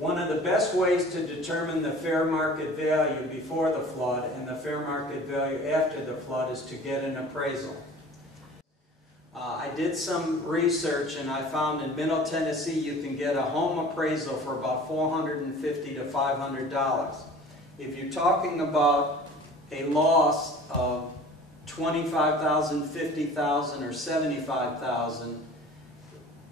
One of the best ways to determine the fair market value before the flood and the fair market value after the flood is to get an appraisal. I did some research and I found in Middle Tennessee you can get a home appraisal for about $450 to $500. If you're talking about a loss of $25,000, $50,000, or $75,000,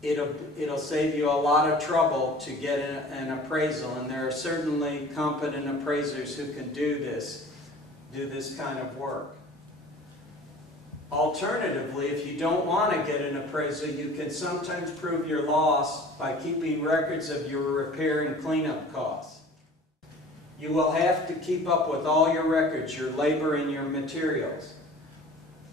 it'll save you a lot of trouble to get an appraisal, and there are certainly competent appraisers who can do this kind of work. Alternatively, if you don't want to get an appraisal, you can sometimes prove your loss by keeping records of your repair and cleanup costs. You will have to keep up with all your records, your labor and your materials.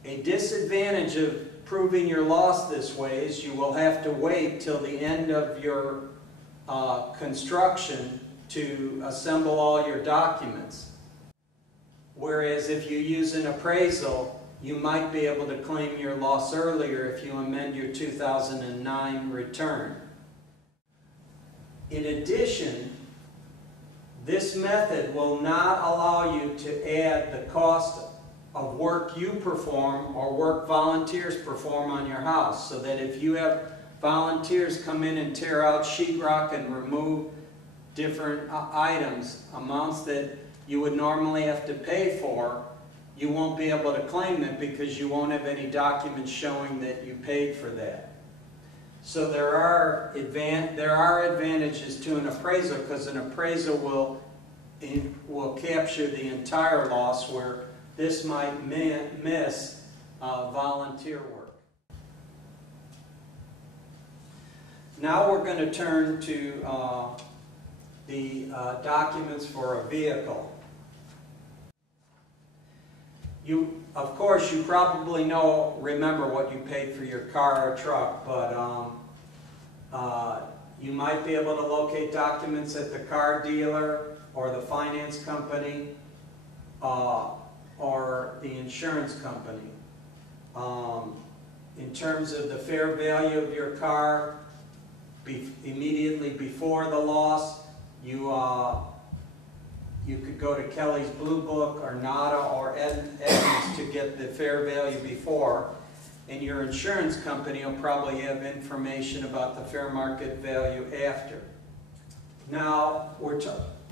A disadvantage of proving your loss this way is you will have to wait till the end of your construction to assemble all your documents. Whereas if you use an appraisal, you might be able to claim your loss earlier if you amend your 2009 return. In addition, this method will not allow you to add the cost of work you perform or work volunteers perform on your house, so that if you have volunteers come in and tear out sheetrock and remove different items, amounts that you would normally have to pay for, you won't be able to claim them because you won't have any documents showing that you paid for that. So there are advantages to an appraisal, because an appraisal will capture the entire loss, where this might miss volunteer work. Now we're going to turn to the documents for a vehicle. Of course, you probably remember what you paid for your car or truck, but you might be able to locate documents at the car dealer or the finance company or the insurance company. In terms of the fair value of your car, immediately before the loss, you could go to Kelly's Blue Book or NADA or Evans to get the fair value before, and your insurance company will probably have information about the fair market value after. Now,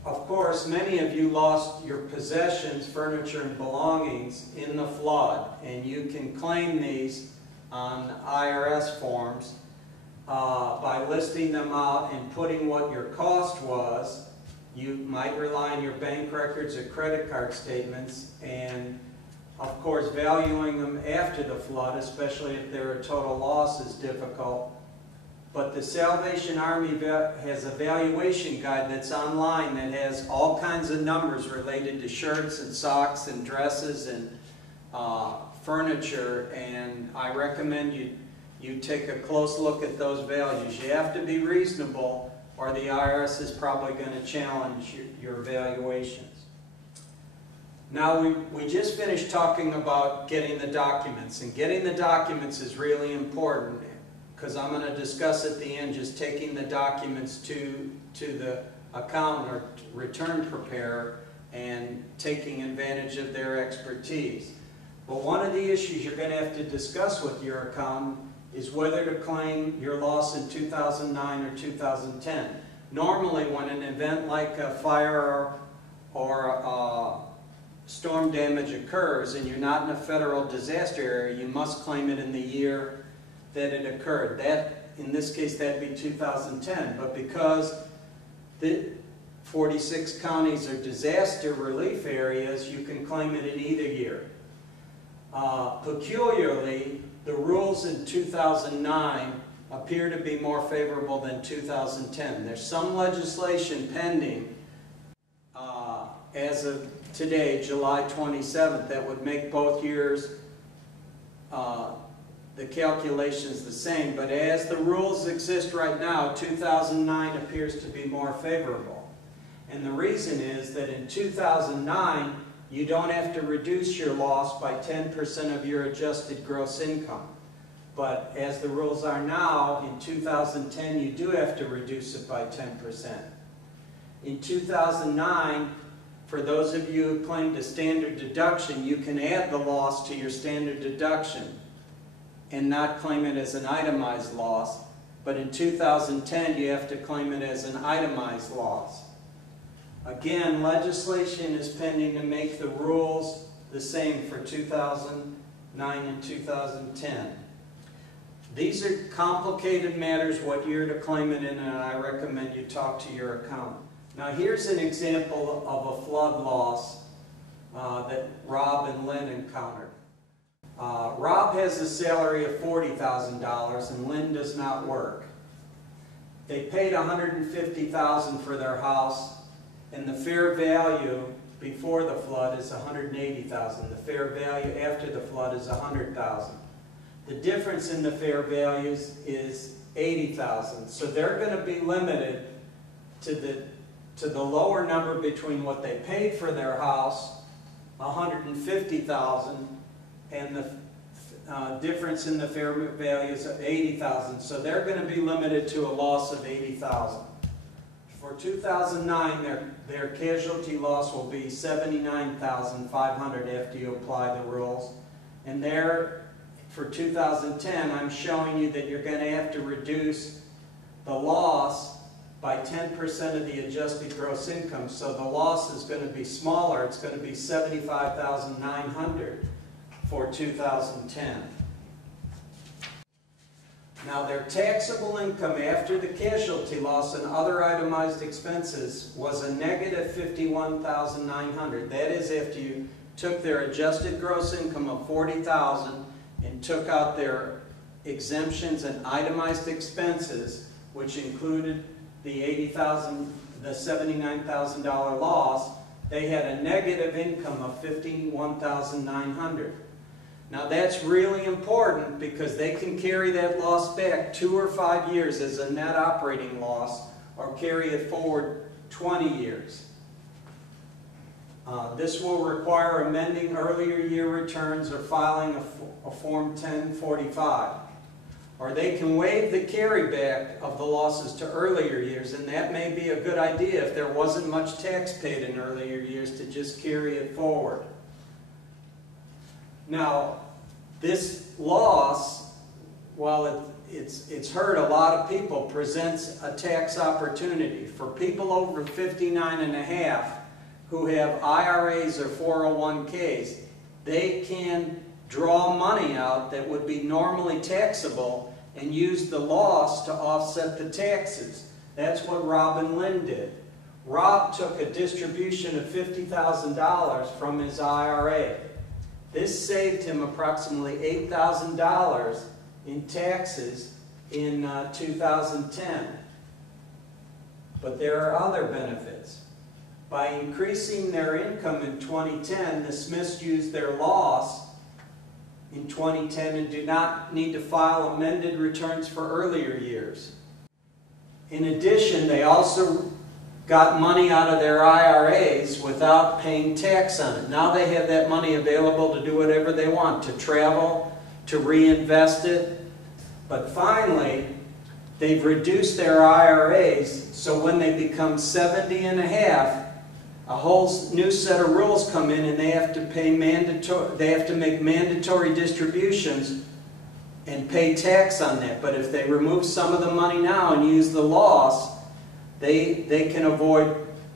of course, many of you lost your possessions, furniture, and belongings in the flood, and you can claim these on IRS forms by listing them out and putting what your cost was. You might rely on your bank records or credit card statements, and of course valuing them after the flood, especially if they're a total loss, is difficult. But the Salvation Army has a valuation guide that's online that has all kinds of numbers related to shirts and socks and dresses and furniture, and I recommend you take a close look at those values. You have to be reasonable, or the IRS is probably going to challenge your valuations. Now, we just finished talking about getting the documents, and getting the documents is really important, because I'm going to discuss at the end just taking the documents to the accountant or return preparer and taking advantage of their expertise. But one of the issues you're going to have to discuss with your accountant is whether to claim your loss in 2009 or 2010. Normally, when an event like a fire or storm damage occurs and you're not in a federal disaster area, you must claim it in the year that it occurred. In this case, that'd be 2010. But because the 46 counties are disaster relief areas, you can claim it in either year. Peculiarly, the rules in 2009 appear to be more favorable than 2010. There's some legislation pending as of today, July 27th, that would make both years the calculations the same. But as the rules exist right now, 2009 appears to be more favorable. And the reason is that in 2009, you don't have to reduce your loss by 10% of your adjusted gross income. But as the rules are now, in 2010, you do have to reduce it by 10%. In 2009, for those of you who claimed a standard deduction, you can add the loss to your standard deduction and not claim it as an itemized loss. But in 2010, you have to claim it as an itemized loss. Again, legislation is pending to make the rules the same for 2009 and 2010. These are complicated matters, what year to claim it in, and I recommend you talk to your accountant. Now here's an example of a flood loss that Rob and Lynn encountered. Rob has a salary of $40,000 and Lynn does not work. They paid $150,000 for their house, and the fair value before the flood is $180,000. The fair value after the flood is $100,000. The difference in the fair values is $80,000. So they're going to be limited to the lower number between what they paid for their house, $150,000, and the difference in the fair values of $80,000. So they're going to be limited to a loss of $80,000. For 2009, their casualty loss will be $79,500 after you apply the rules. And for 2010, I'm showing you that you're going to have to reduce the loss by 10% of the adjusted gross income. So the loss is going to be smaller. It's going to be $75,900 for 2010. Now their taxable income after the casualty loss and other itemized expenses was a negative $51,900. That is after you took their adjusted gross income of $40,000 and took out their exemptions and itemized expenses, which included the $79,000 loss. They had a negative income of $51,900. Now that's really important because they can carry that loss back 2 or 5 years as a net operating loss, or carry it forward 20 years. This will require amending earlier year returns or filing a Form 1045. Or they can waive the carryback of the losses to earlier years, and that may be a good idea if there wasn't much tax paid in earlier years, to just carry it forward. Now, this loss, while it's hurt a lot of people, presents a tax opportunity. For people over 59 and a half who have IRAs or 401ks, they can draw money out that would be normally taxable and use the loss to offset the taxes. That's what Rob and Lynn did. Rob took a distribution of $50,000 from his IRA. This saved him approximately $8,000 in taxes in 2010. But there are other benefits. By increasing their income in 2010, the Smiths used their loss in 2010 and do not need to file amended returns for earlier years. In addition, they also got money out of their IRAs without paying tax on it. Now they have that money available to do whatever they want, to travel, to reinvest it. But finally, they've reduced their IRAs, so when they become 70 and a half, a whole new set of rules come in, and they have to make mandatory distributions and pay tax on that. But if they remove some of the money now and use the loss, they can avoid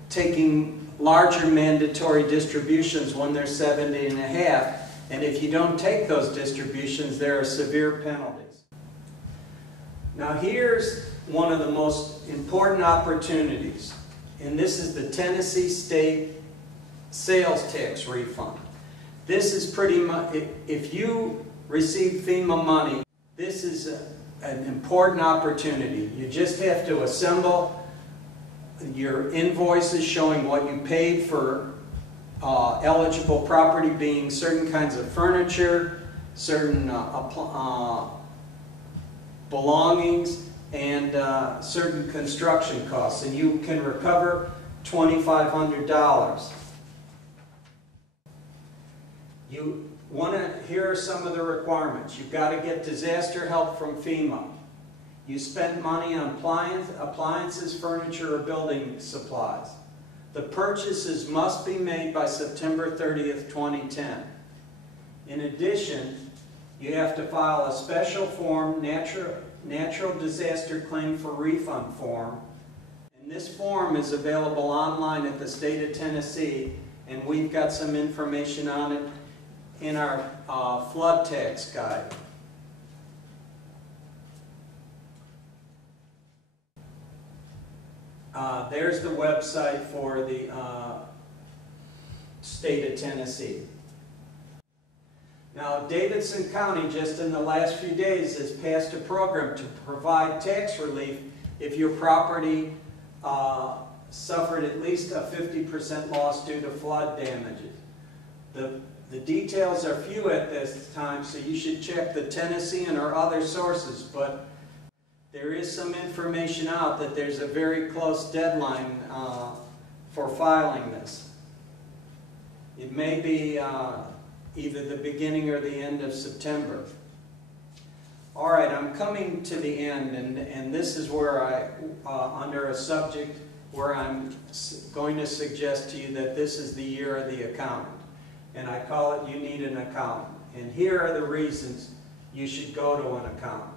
taking larger mandatory distributions when they're 70 and a half. And if you don't take those distributions, there are severe penalties. Now here's one of the most important opportunities, and this is the Tennessee State Sales Tax Refund. This is pretty much, if you receive FEMA money, this is an important opportunity. You just have to assemble your invoices showing what you paid for eligible property, being certain kinds of furniture, certain belongings, and certain construction costs, and you can recover $2,500. Here are some of the requirements. You've got to get disaster help from FEMA. You spent money on appliances, furniture, or building supplies. The purchases must be made by September 30th, 2010. In addition, you have to file a special form, natural disaster claim for refund form. And this form is available online at the state of Tennessee, and we've got some information on it in our flood tax guide. There's the website for the state of Tennessee. Now, Davidson County, just in the last few days, has passed a program to provide tax relief if your property suffered at least a 50% loss due to flood damages. The details are few at this time, so you should check the Tennessean or other sources, but there is some information out that there's a very close deadline for filing this. It may be either the beginning or the end of September. All right, I'm coming to the end, and this is where under a subject where I'm going to suggest to you that this is the year of the accountant. And I call it, you need an accountant. And here are the reasons you should go to an accountant.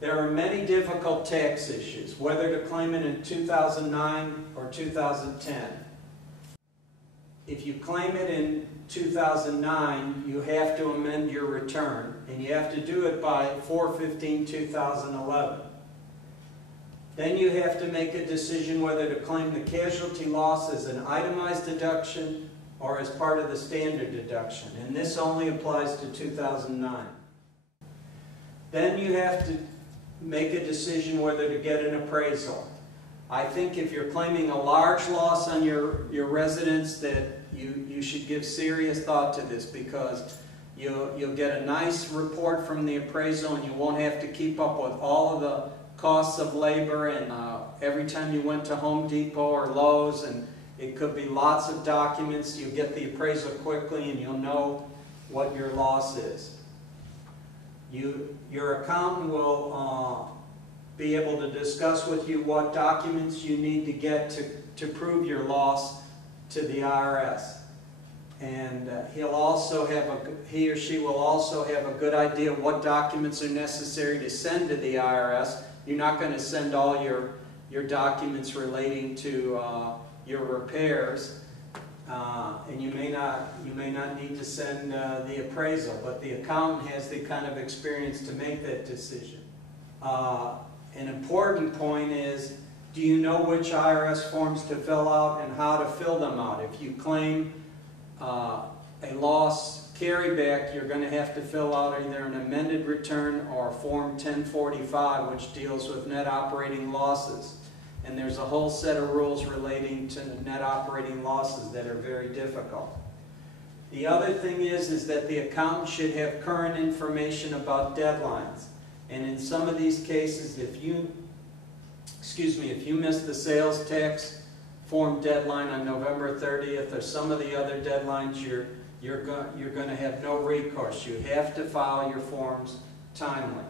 There are many difficult tax issues, whether to claim it in 2009 or 2010. If you claim it in 2009, you have to amend your return, and you have to do it by 4/15/2011. Then you have to make a decision whether to claim the casualty loss as an itemized deduction or as part of the standard deduction, and this only applies to 2009. Then you have to make a decision whether to get an appraisal. I think if you're claiming a large loss on your residence, that you should give serious thought to this, because you'll get a nice report from the appraisal, and you won't have to keep up with all of the costs of labor and every time you went to Home Depot or Lowe's, and it could be lots of documents. You'll get the appraisal quickly and you'll know what your loss is. Your accountant will be able to discuss with you what documents you need to get to prove your loss to the IRS. And he or she will also have a good idea of what documents are necessary to send to the IRS. You're not going to send all your documents relating to your repairs, and you may not need to send the appraisal, but the accountant has the kind of experience to make that decision. An important point is, do you know which IRS forms to fill out and how to fill them out? If you claim a loss carryback, you're going to have to fill out either an amended return or Form 1045, which deals with net operating losses. And there's a whole set of rules relating to net operating losses that are very difficult. The other thing is that the accountant should have current information about deadlines. And in some of these cases, if you miss the sales tax form deadline on November 30th or some of the other deadlines, you're going to have no recourse. You have to file your forms timely.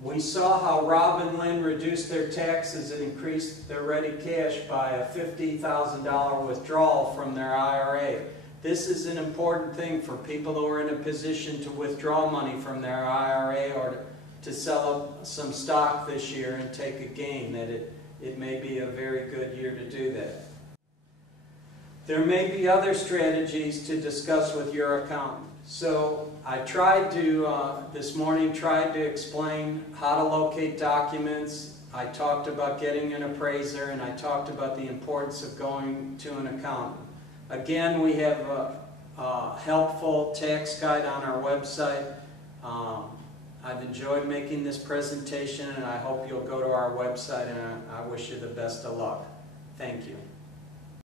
We saw how Rob and Lynn reduced their taxes and increased their ready cash by a $50,000 withdrawal from their IRA. This is an important thing for people who are in a position to withdraw money from their IRA or to sell some stock this year and take a gain, that it may be a very good year to do that. There may be other strategies to discuss with your accountant. So I tried to, this morning, to explain how to locate documents. I talked about getting an appraiser, and I talked about the importance of going to an accountant. Again, we have a helpful tax guide on our website. I've enjoyed making this presentation, and I hope you'll go to our website, and I wish you the best of luck. Thank you.